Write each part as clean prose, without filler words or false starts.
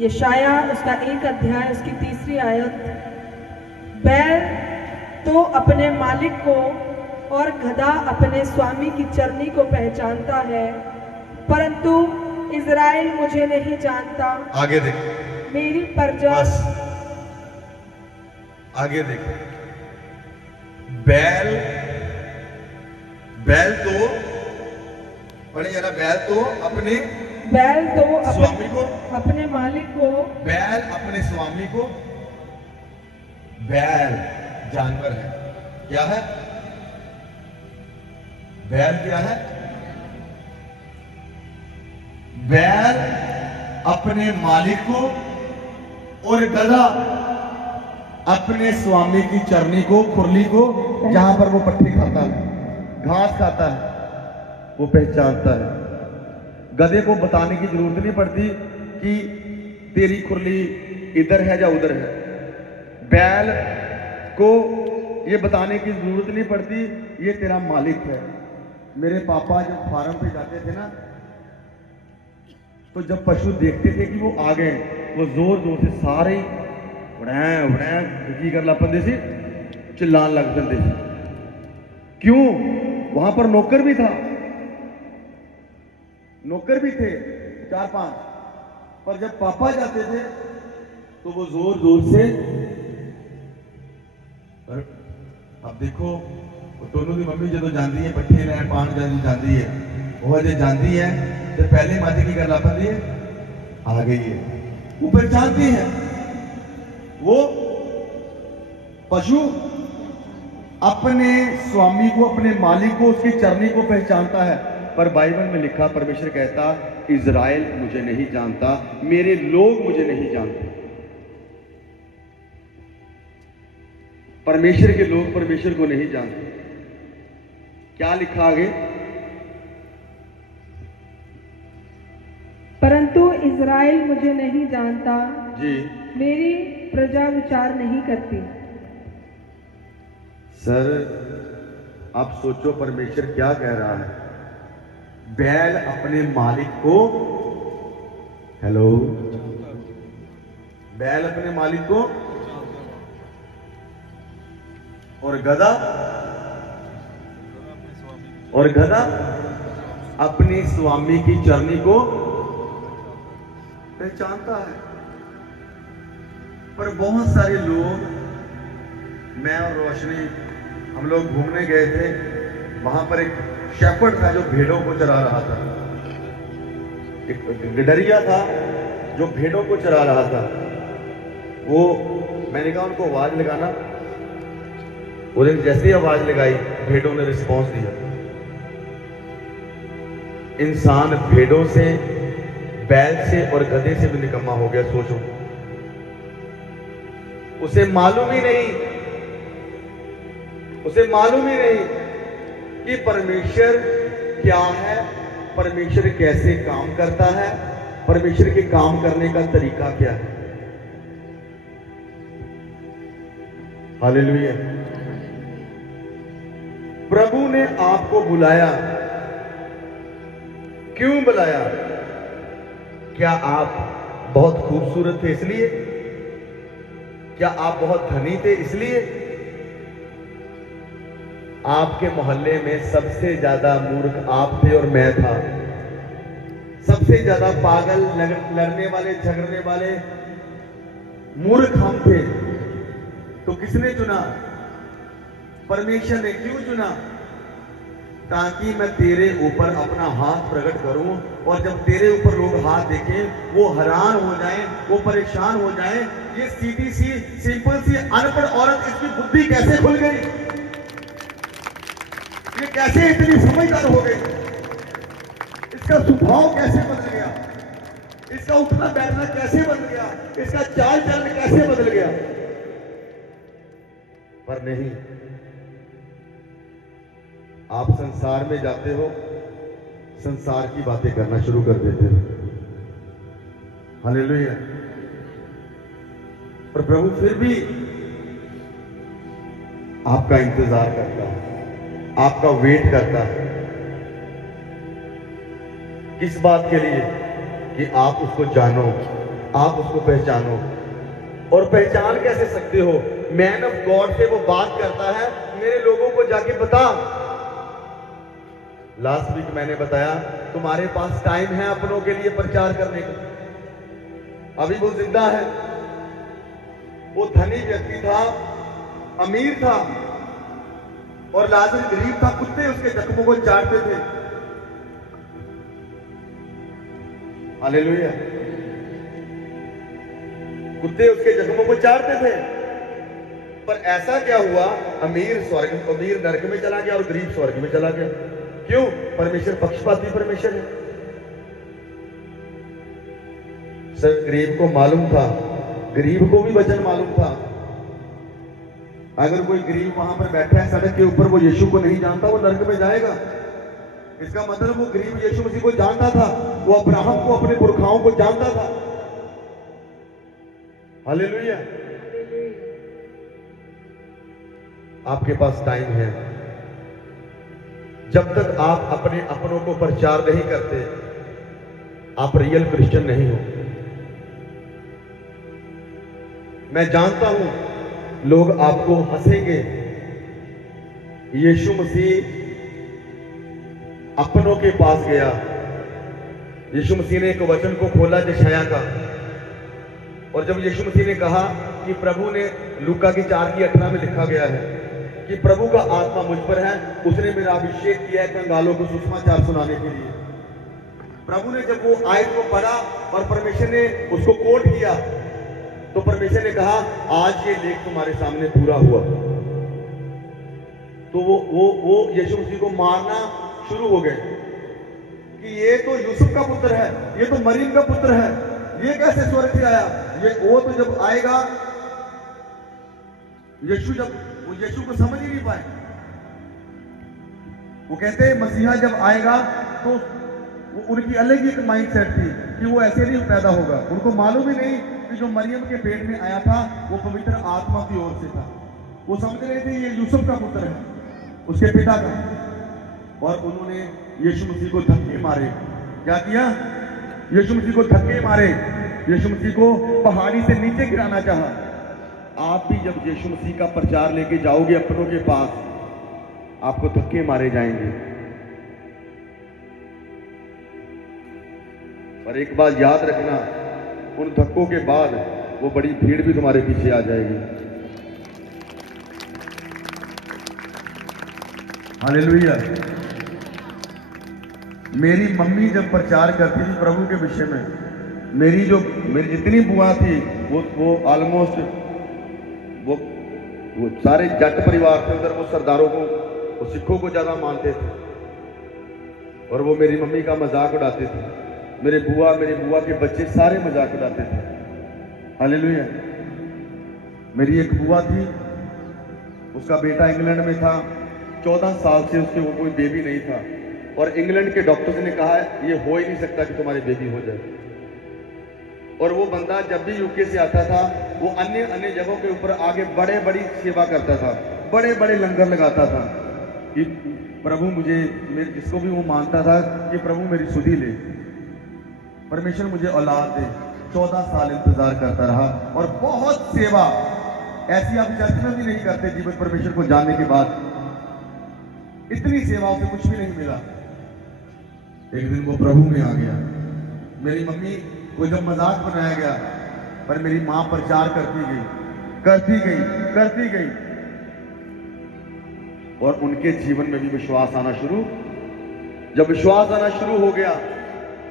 यशाया उसका 1 अध्याय उसकी 3री आयत। बैल तो अपने मालिक को और गधा अपने स्वामी की चरनी को पहचानता है, परंतु इज़राइल मुझे नहीं जानता। आगे देख, मेरी प्रजा। बस आगे देख। बैल तो पढ़े जरा, बैल तो अपने स्वामी को, अपने मालिक को, बैल अपने स्वामी को। बैल जानवर है, क्या है? बैल क्या है? बैल अपने मालिक को और गधा अपने स्वामी की चरनी को, खुरली को, जहां पर वो पट्टी खाता है, घास खाता है, वो पहचानता है। गधे को बताने की जरूरत नहीं पड़ती कि तेरी खुरली इधर है या उधर है। बैल को ये बताने की जरूरत नहीं पड़ती ये तेरा मालिक है। मेरे पापा जब फार्म पे जाते थे ना, तो जब पशु देखते थे कि वो आ गए, वो जोर जोर से सारे की कर लापन सी चिल्लान लग जाते थे। क्यों? वहां पर नौकर भी था, नौकर भी थे 4-5, पर जब पापा जाते थे तो वो जोर जोर से। अब देखो, दोनों की मम्मी जो जाती है पट्ठे लैन पान जाती है, वो जो जाती है तो पहले माते की कर लापन है, आ गई है, वो पहचानती है। वो पशु अपने स्वामी को, अपने मालिक को, उसकी चरनी को पहचानता है। पर बाइबल में लिखा, परमेश्वर कहता, इज़राइल मुझे नहीं जानता, मेरे लोग मुझे नहीं जानते। परमेश्वर के लोग परमेश्वर को नहीं जानते। क्या लिखा आगे? परंतु इज़राइल मुझे नहीं जानता जी, मेरी प्रजा विचार नहीं करती। सर आप सोचो परमेश्वर क्या कह रहा है। बैल अपने मालिक को, हेलो, बैल अपने मालिक को, और गधा अपने स्वामी की चरनी को पहचानता है। पर बहुत सारे लोग, मैं और रोशनी हम लोग घूमने गए थे, वहां पर एक शेफर्ड था जो भेड़ों को चरा रहा था, एक गिडरिया था जो भेड़ों को चरा रहा था। वो, मैंने कहा उनको आवाज लगाना, उन्होंने जैसे ही आवाज लगाई भेड़ों ने रिस्पॉन्स दिया। इंसान भेड़ों से, बैल से और गधे से भी निकम्मा हो गया। सोचो, उसे मालूम ही नहीं कि परमेश्वर क्या है, परमेश्वर कैसे काम करता है, परमेश्वर के काम करने का तरीका क्या है। हालेलुया। प्रभु ने आपको बुलाया, क्यों बुलाया? क्या आप बहुत खूबसूरत थे इसलिए? क्या आप बहुत धनी थे इसलिए? आपके मोहल्ले में सबसे ज्यादा मूर्ख आप थे और मैं था। सबसे ज्यादा पागल, लड़ने वाले, झगड़ने वाले मूर्ख हम थे। तो किसने चुना? परमेश्वर ने। क्यों चुना? ताकि मैं तेरे ऊपर अपना हाथ प्रकट करूं, और जब तेरे ऊपर लोग हाथ देखें वो हैरान हो जाएं, वो परेशान हो जाएं। ये सीधी सी, सिंपल सी अनपढ़ औरत, इसकी बुद्धि कैसे खुल गई, ये कैसे इतनी समझदार हो गई, इसका स्वभाव कैसे बदल गया, इसका उठना बैठना कैसे बदल गया, इसका चाल चलन कैसे बदल गया। पर नहीं, आप संसार में जाते हो, संसार की बातें करना शुरू कर देते हो। हालेलुया। पर प्रभु फिर भी आपका इंतजार करता है, आपका वेट करता है। किस बात के लिए? कि आप उसको जानो, आप उसको पहचानो। और पहचान कैसे सकते हो? मैन ऑफ गॉड से वो बात करता है, मेरे लोगों को जाके बता। लास्ट वीक मैंने बताया तुम्हारे पास टाइम है अपनों के लिए प्रचार करने का। अभी वो जिंदा है। वो धनी व्यक्ति था, अमीर था, और लाजर गरीब था। कुत्ते उसके जख्मों को चाटते थे। हालेलुया। कुत्ते उसके जख्मों को चाटते थे। पर ऐसा क्या हुआ? अमीर नरक में चला गया और गरीब स्वर्ग में चला गया। क्यों? परमेश्वर पक्षपाती परमेश्वर है। सर गरीब को मालूम था, गरीब को भी वचन मालूम था। अगर कोई गरीब वहां पर बैठा है सड़क के ऊपर, वो यीशु को नहीं जानता, वो नरक में जाएगा। इसका मतलब वो गरीब यीशु मसीह को जानता था, वो अब्राहम को, अपने पुरखाओं को जानता था। हालेलुया। आपके पास टाइम है। जब तक आप अपने अपनों को प्रचार नहीं करते, आप रियल क्रिश्चियन नहीं हो। मैं जानता हूं लोग आपको हंसेंगे। यीशु मसीह अपनों के पास गया। यीशु मसीह ने एक वचन को खोला यशायाह का, और जब यीशु मसीह ने कहा कि प्रभु ने, लूका की 4:18 में लिखा गया है कि प्रभु का आत्मा मुझ पर है, उसने मेरा अभिषेक किया है कंगालों को सुसमाचार सुनाने के लिए। प्रभु ने जब वो आयत को पढ़ा और परमेश्वर ने उसको कोट किया, तो परमेश्वर ने कहा आज ये लेख तुम्हारे सामने पूरा हुआ। तो वो यीशु मसीह को मारना शुरू हो गए कि ये तो यूसुफ का पुत्र है, ये तो मरियम का पुत्र है, ये कैसे स्वर्ग से आया? ये वो तो जब आएगा, यीशु को समझ ही नहीं पाए। वो कहते हैं मसीहा जब आएगा तो उनकी अलग ही एक माइंडसेट थी कि वो ऐसे नहीं पैदा होगा। उनको मालूम ही नहीं कि जो मरियम के पेट में आया था वो पवित्र आत्मा की ओर से था। वो समझ रहे थे ये यूसुफ का पुत्र है, उसके पिता का। और उन्होंने यीशु मसीह को धक्के मारे। क्या किया? यीशु मसीह को धक्के मारे। यीशु मसीह को पहाड़ी से नीचे गिराना चाहा। आप भी जब यीशु मसीह का प्रचार लेके जाओगे अपनों के पास, आपको धक्के मारे जाएंगे। पर एक बात याद रखना, उन धक्कों के बाद वो बड़ी भीड़ भी तुम्हारे पीछे आ जाएगी। हालेलुया। मेरी मम्मी जब प्रचार करती थी प्रभु के विषय में, मेरी जितनी बुआ थी वो ऑलमोस्ट वो सारे जट परिवार थे उधर। वो सरदारों को, वो सिखों को ज्यादा मानते थे, और वो मेरी मम्मी का मजाक उड़ाते थे। मेरी बुआ के बच्चे सारे मजाक उड़ाते थे। हालेलुया। मेरी एक बुआ थी, उसका बेटा इंग्लैंड में था, 14 साल से उसके वो कोई बेबी नहीं था, और इंग्लैंड के डॉक्टर्स ने कहा ये हो ही नहीं सकता कि तुम्हारी बेबी हो जाए। और वो बंदा जब भी यूके से आता था, वो अन्य अन्य जगहों के ऊपर आगे बड़ी सेवा करता था, बड़े लंगर लगाता था कि प्रभु जिसको भी वो मानता था कि प्रभु मेरी सुधि ले, परमेश्वर मुझे औलाद दे। 14 साल इंतजार करता रहा, और बहुत सेवा ऐसी आप चर्च में भी नहीं करते जीवन परमेश्वर को जानने के बाद। इतनी सेवाओं से कुछ भी नहीं मिला। एक दिन वो प्रभु में आ गया। मेरी मम्मी को जब मजाक बनाया गया, पर मेरी मां प्रचार करती गई, और उनके जीवन में भी विश्वास आना शुरू। जब विश्वास आना शुरू हो गया,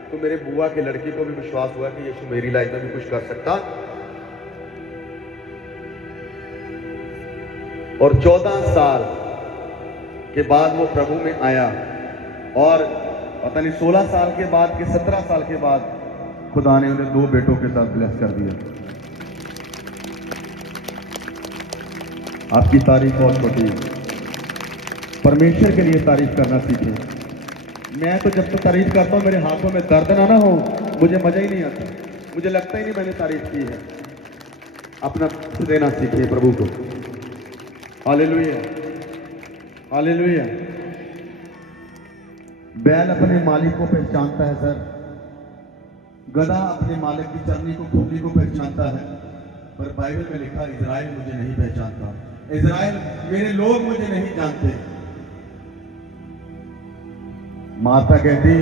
तो मेरे बुआ के लड़के को भी विश्वास हुआ कि यीशु मेरी लाइफ में भी कुछ कर सकता। और 14 साल के बाद वो प्रभु में आया, और पता नहीं 16 साल के बाद कि 17 साल के बाद खुदा ने उन्हें 2 बेटों के साथ ब्लेस कर दिया। आपकी तारीफ बहुत छोटी है। परमेश्वर के लिए तारीफ करना सीखें। मैं तो जब तक तारीफ करता हूं मेरे हाथों में दर्द ना हो, मुझे मजा ही नहीं आता। मुझे लगता ही नहीं मैंने तारीफ की है। अपना देना सीखिए प्रभु को। Hallelujah, hallelujah. बैल अपने मालिक को पहचानता है सर। गधा अपने मालिक की चरनी को खुरली को पहचानता है, पर बाइबल में लिखा इजराइल मुझे नहीं पहचानता, इजराइल मेरे लोग मुझे नहीं जानते। माता कहती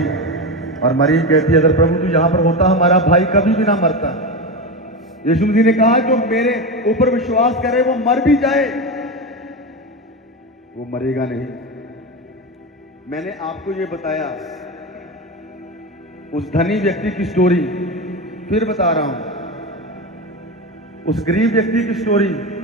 और मरीम कहती, अगर प्रभु तू यहां पर होता हमारा भाई कभी भी ना मरता। यीशु मसीह ने कहा जो मेरे ऊपर विश्वास करे वो मर भी जाए वो मरेगा नहीं। मैंने आपको ये बताया उस धनी व्यक्ति की स्टोरी, फिर बता रहा हूं उस गरीब व्यक्ति की स्टोरी।